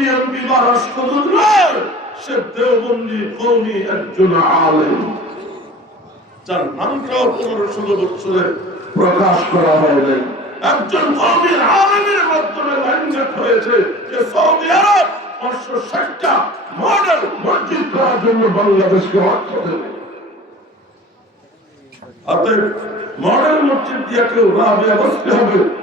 করে মন্ত্রী এমপি বা রাষ্ট্রদূত নয় সে দেওবন্দি কৌমি একজন আলেম। যার নামটাও পনেরো ষোলো বছরে প্রকাশ করা হয়নি একজন কৌমি আলেমের মাধ্যমে লাইনগেট হয়েছে যে সৌদি আরব পাঁচশো ষাটটা মডেল মসজিদ করার জন্য বাংলাদেশকে অর্থ দেবে। অতএব মডেল মসজিদ দিয়ে কেউ বসতে হবে।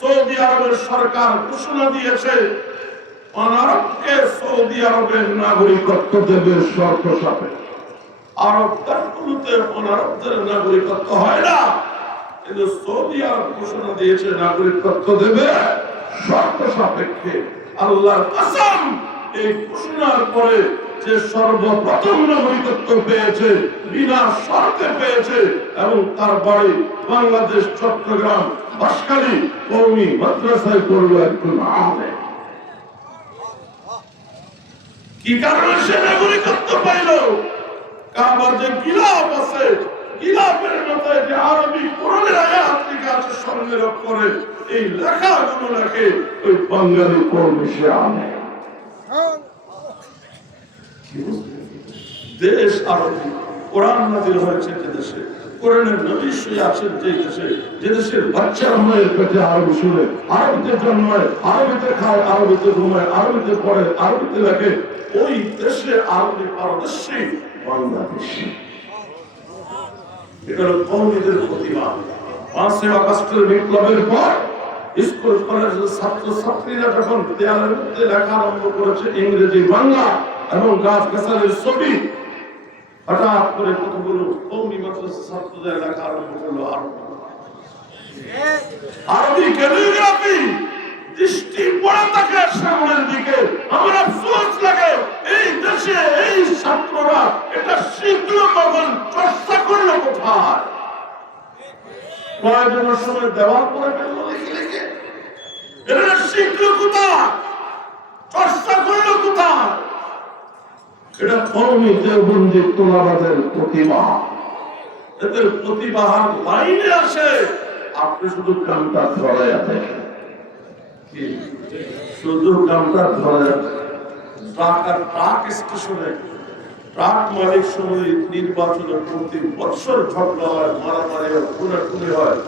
সৌদি আরবের সরকার ঘোষণা দিয়েছে অনারবকে সৌদি আরবের নাগরিকত্ব দেবে শর্ত সাপেক্ষে। আরব দেশগুলোতে অনারবদের নাগরিকত্ব হয় না, কিন্তু সৌদি আরব ঘোষণা দিয়েছে নাগরিকত্ব দেবে শর্ত সাপেক্ষে। আল্লাহর কসম, এই ঘোষণার পরে যে সর্বপ্রথম নাগরিকত্ব পেয়েছে, বিনা শর্তে পেয়েছে, এবং তার বাড়ি বাংলাদেশ, চট্টগ্রাম বাসকালী কৌমি মাদ্রাসায় করল একজন আহমেদ কি কারণে সে নাগরিকত্ব পাইল? কাবার যে আছে গিলাফের মাথায় যে আরবি কোরআনের আয়াত লেখা আছে, স্বর্ণের অক্ষরে এই লেখাগুলো লেখে ওই বাঙালি কর্মী সে আনে দেশ আরবি কোরআন নাজিল হয়েছে যে দেশে। বিপ্লবের পর স্কুল কলেজের ছাত্র ছাত্রীরা যখন দেয়ালের মধ্যে লেখা আরম্ভ করেছে ইংরেজি, বাংলা এবং গাছ গাছালের ছবি হঠাৎ করে কতগুলো কৌমি মাদ্রাসা ছাত্রদের লেখা আরম্ভ করল আরবি ক্যালিগ্রাফি দৃষ্টি পড়ে থাকে সামনের দিকে। আমার আফসোস লাগে, এই দেশে এই ছাত্ররা এটা শিখলো কখন? চর্চা করল কোথায়? প্রয়োজনের সময় দেওয়াল করে ফেলল লিখে এটা শিখলো কোথায় চর্চা করল কোথায় এটা কৌমি দেওবন্দি তোলাবাদের প্রতিভা এদের লাইনে আসে। আপনি শুধু কামটা ধরাইয়া দেখেন? শুধু কামটা ধরাইয়া ট্রাক মালিক সময় নির্বাচনে প্রতি বছর ঝগড়া হয়, মারামারি হয়, খুনাখুনি হয়।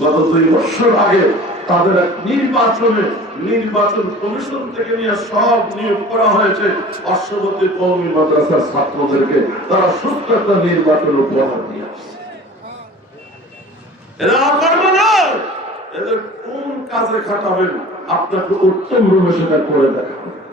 গত দুই বছর আগে তাদের এক নির্বাচনে নির্বাচন কমিশন থেকে নিয়ে সব নিয়োগ করা হয়েছে। অশ্বপতি কৌমি মাদ্রাসার ছাত্রদেরকে তারা সুস্থ একটা নির্বাচন উপহার দিয়ে আসছে। এদের কোন কাজে খাটাবেন? আপনাকে উত্তম রূপে সেটা করে দেখাবেন